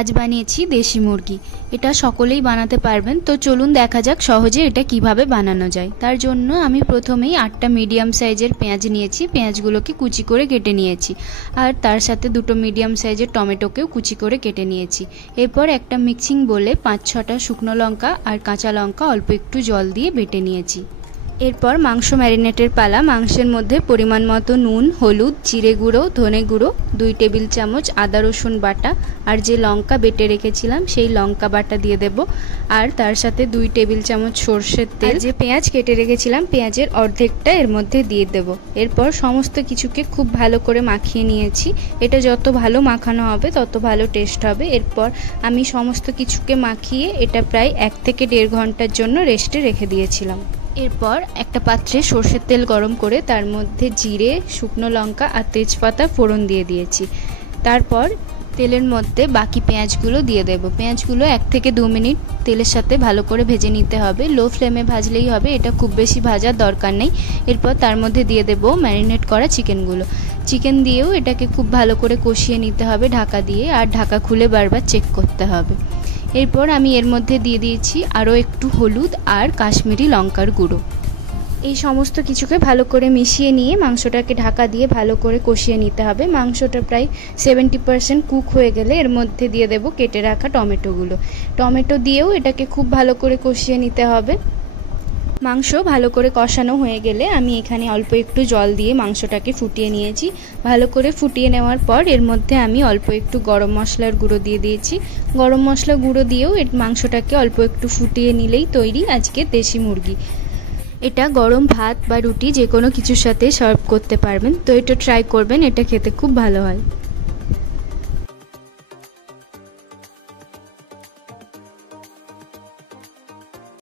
আজ বানিয়েছি দেশি মুরগি। এটা সকলেই বানাতে পারবেন। তো চলুন দেখা যাক সহজে এটা কিভাবে বানানো যায়। তার জন্য আমি প্রথমেই 8টা মিডিয়াম সাইজের পেঁয়াজ নিয়েছি। পেঁয়াজগুলোকে কুচি করে কেটে নিয়েছি, আর তার সাথে 2টো মিডিয়াম সাইজের টমেটোকেও কুচি করে কেটে নিয়েছি। এরপর একটা মিক্সিং বোলে 5-6টা শুকনো লঙ্কা আর কাঁচা লঙ্কা অল্প একটু জল দিয়ে বেটে নিয়েছি। এরপর মাংস ম্যারিনেটের পালা। মাংসের মধ্যে পরিমাণ মতো নুন, হলুদ, জিরে গুঁড়ো, ধনে গুঁড়ো, 2 টেবিল চামচ আদা রসুন বাটা, আর যে লঙ্কা বেটে রেখেছিলাম সেই লঙ্কা বাটা দিয়ে দেব। আর তার সাথে 2 টেবিল চামচ সর্ষের তেল, যে পেঁয়াজ কেটে রেখেছিলাম পেঁয়াজের অর্ধেকটা এর মধ্যে দিয়ে দেব। এরপর সমস্ত কিছুকে খুব ভালো করে মাখিয়ে নিয়েছি। এটা যত ভালো মাখানো হবে তত ভালো টেস্ট হবে। এরপর আমি সমস্ত কিছুকে মাখিয়ে এটা প্রায় 1 থেকে 1.5 ঘন্টার জন্য রেস্টে রেখে দিয়েছিলাম। এরপর একটা পাত্রে সর্ষের তেল গরম করে তার মধ্যে জিরে, শুকনো লঙ্কা আর তেজপাতা ফোড়ন দিয়ে দিয়েছি। তারপর তেলের মধ্যে বাকি পেঁয়াজগুলো দিয়ে দেব। পেঁয়াজগুলো 1 থেকে 2 মিনিট তেলের সাথে ভালো করে ভেজে নিতে হবে। লো ফ্লেমে ভাজলেই হবে, এটা খুব বেশি ভাজার দরকার নেই। এরপর তার মধ্যে দিয়ে দেব ম্যারিনেট করা চিকেনগুলো। চিকেন দিয়েও এটাকে খুব ভালো করে কষিয়ে নিতে হবে ঢাকা দিয়ে, আর ঢাকা খুলে বারবার চেক করতে হবে। এরপর আমি এর মধ্যে দিয়ে দিয়েছি আরও একটু হলুদ আর কাশ্মীরি লঙ্কার গুঁড়ো। এই সমস্ত কিছুকে ভালো করে মিশিয়ে নিয়ে মাংসটাকে ঢাকা দিয়ে ভালো করে কষিয়ে নিতে হবে। মাংসটা প্রায় 70% কুক হয়ে গেলে এর মধ্যে দিয়ে দেব কেটে রাখা টমেটোগুলো। টমেটো দিয়েও এটাকে খুব ভালো করে কষিয়ে নিতে হবে। মাংস ভালো করে কষানো হয়ে গেলে আমি এখানে অল্প একটু জল দিয়ে মাংসটাকে ফুটিয়ে নিয়েছি। ভালো করে ফুটিয়ে নেওয়ার পর এর মধ্যে আমি অল্প একটু গরম মশলার গুঁড়ো দিয়ে দিয়েছি। গরম মশলা গুঁড়ো দিয়েও মাংসটাকে অল্প একটু ফুটিয়ে নিলেই তৈরি আজকে দেশি মুরগি। এটা গরম ভাত বা রুটি যে কোনো কিছুর সাথে সার্ভ করতে পারবেন। তো এটা ট্রাই করবেন, এটা খেতে খুব ভালো হয়।